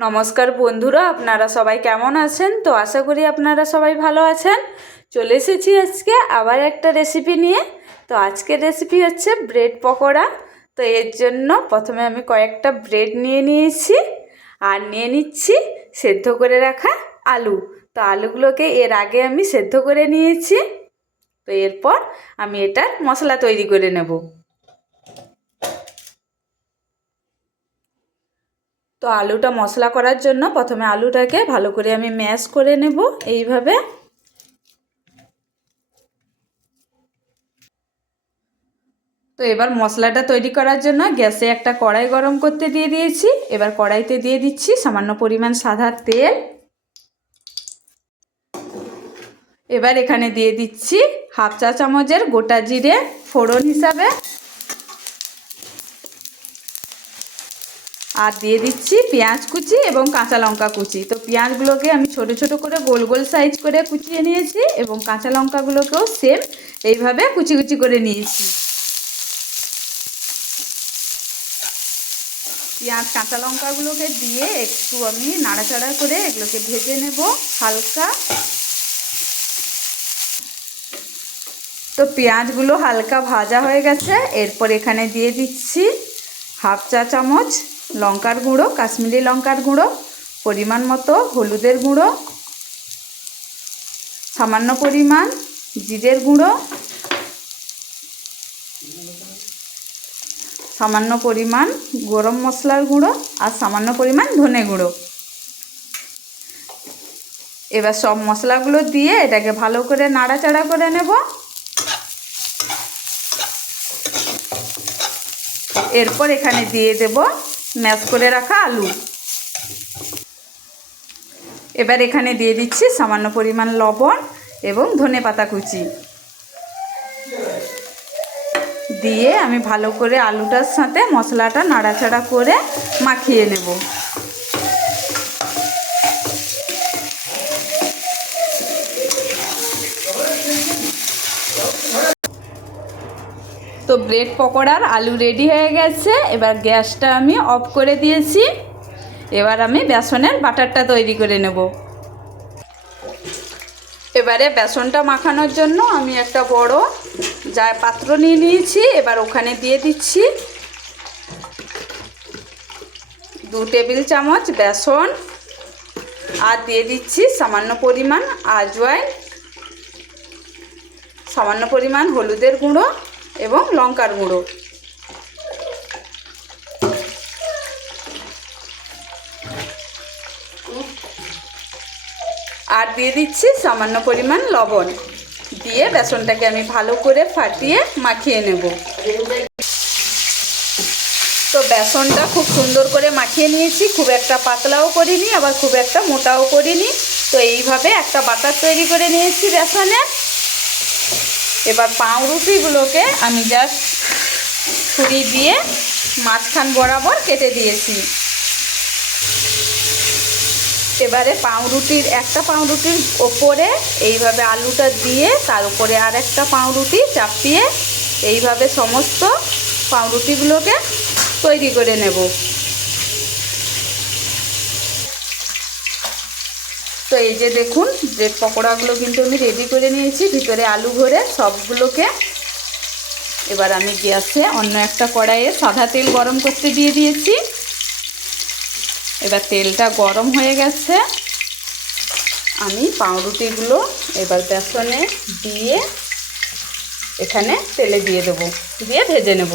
নমস্কার বন্ধুরা, আপনারা সবাই কেমন আছেন? তো আশা করি আপনারা সবাই ভালো আছেন। চলে এসেছি আজকে আবার একটা রেসিপি নিয়ে। তো আজকের রেসিপি হচ্ছে ব্রেড পকোড়া। তো এর জন্য প্রথমে আমি কয়েকটা ব্রেড নিয়ে নিয়েছি আর নিয়ে নিচ্ছি সেদ্ধ করে রাখা আলু। তো আলুগুলোকে এর আগে আমি সেদ্ধ করে নিয়েছি। তো এরপর আমি এটার মশলা তৈরি করে নেব। তো আলুটা মশলা করার জন্য প্রথমে আলুটাকে ভালো করে আমি ম্যাশ করে নেব এইভাবে। তো এবার মশলাটা তৈরি করার জন্য গ্যাসে একটা কড়াই গরম করতে দিয়ে দিয়েছি। এবার কড়াইতে দিয়ে দিচ্ছি সামান্য পরিমাণ সাদা তেল। এবার এখানে দিয়ে দিচ্ছি হাফ চা চামচের গোটা জিরে ফোড়ন হিসাবে। আর দিয়ে দিচ্ছি পেঁয়াজ কুচি এবং কাঁচা লঙ্কা কুচি। তো পেঁয়াজগুলোকে আমি ছোট ছোট করে গোল গোল সাইজ করে কুচিয়ে নিয়েছি এবং কাঁচা লঙ্কাগুলোকেও সেম এইভাবে কুচি কুচি করে নিয়েছি। পেঁয়াজ, কাঁচা লঙ্কাগুলোকে দিয়ে একটু আমি নাড়াচাড়া করে এগুলোকে ভেজে নেব হালকা। তো পেঁয়াজগুলো হালকা ভাজা হয়ে গেছে, এরপর এখানে দিয়ে দিচ্ছি হাফ চা চামচ লঙ্কার গুঁড়ো, কাশ্মীরি লঙ্কার গুঁড়ো, পরিমাণ মতো হলুদের গুঁড়ো, সামান্য পরিমাণ জিরের গুঁড়ো, সামান্য পরিমাণ গরম মশলার গুঁড়ো আর সামান্য পরিমাণ ধনে গুঁড়ো। এবার সব মশলাগুলো দিয়ে এটাকে ভালো করে নাড়াচাড়া করে নেব। এরপর এখানে দিয়ে দেব ম্যাশ করে রাখা আলু। এবার এখানে দিয়ে দিচ্ছি সামান্য পরিমাণ লবণ এবং ধনে পাতা কুচি। দিয়ে আমি ভালো করে আলুটার সাথে মশলাটা নাড়াচাড়া করে মাখিয়ে নেব। তো ব্রেড পকোড়ার আলু রেডি হয়ে গেছে। এবার গ্যাসটা আমি অফ করে দিয়েছি। এবার আমি বেসনের বাটারটা তৈরি করে নেব। এবারে বেসনটা মাখানোর জন্য আমি একটা বড় যা পাত্র নিয়ে নিয়েছি। এবার ওখানে দিয়ে দিচ্ছি দু টেবিল চামচ বেসন। আর দিয়ে দিচ্ছি সামান্য পরিমাণ আজওয়াইন। সামান্য পরিমাণ হলুদের গুঁড়ো। এবং লঙ্কার গুঁড়ো। আর দিয়ে দিচ্ছি সামান্য পরিমাণ লবণ। দিয়ে বেসনটাকে আমি ভালো করে ফাটিয়ে মাখিয়ে নেব। তো বেসনটা খুব সুন্দর করে মাখিয়ে নিয়েছি। খুব একটা পাতলাও করিনি, আবার খুব একটা মোটাও করিনি। তো এইভাবে একটা বাটার তৈরি করে নিয়েছি বেসনের এবার পাউরুটিগুলোকে আমি জাস্ট ছুরি দিয়ে মাঝখান বরাবর কেটে দিয়েছি। এবারে পাউরুটির একটা পাউরুটির ওপরে এইভাবে আলুটা দিয়ে তার উপরে আর একটা পাউরুটি চাপিয়ে এইভাবে সমস্ত পাউরুটিগুলোকে তৈরি করে নেব। তো এই যে দেখুন ব্রেড পকোড়াগুলো কিন্তু আমি রেডি করে নিয়েছি, ভিতরে আলু ভরে সবগুলোকে। এবার আমি গ্যাসে অন্য একটা কড়াইয়ে সাদা তেল গরম করতে দিয়ে দিয়েছি। এবার তেলটা গরম হয়ে গেছে। আমি পাউরুটিগুলো এবার বেসনে দিয়ে এখানে তেলে দিয়ে দেবো, দিয়ে ভেজে নেব।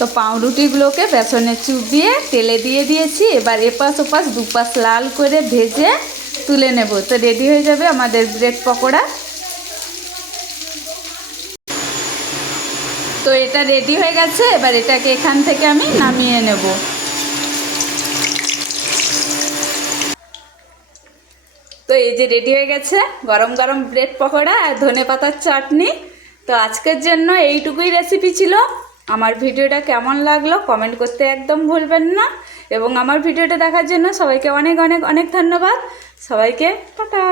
তো পাউরুটিগুলোকে বেসনে চুবিয়ে তেলে দিয়ে দিয়েছি। এবার এপাশ ওপাশ দুপাশ লাল করে ভেজে তুলে নেব। তো রেডি হয়ে যাবে আমাদের ব্রেড পকোড়া। তো এটা রেডি হয়ে গেছে। এবার এটাকে এখান থেকে আমি নামিয়ে নেব। তো এই যে রেডি হয়ে গেছে গরম গরম ব্রেড পকোড়া আর ধনে পাতার চাটনি। তো আজকের জন্য এইটুকুই রেসিপি ছিল। আমার ভিডিওটা কেমন লাগল কমেন্ট করতে একদম ভুলবেন না। এবং আমার ভিডিওটা দেখার জন্য সবাইকে অনেক অনেক অনেক ধন্যবাদ। সবাইকে, টাটা।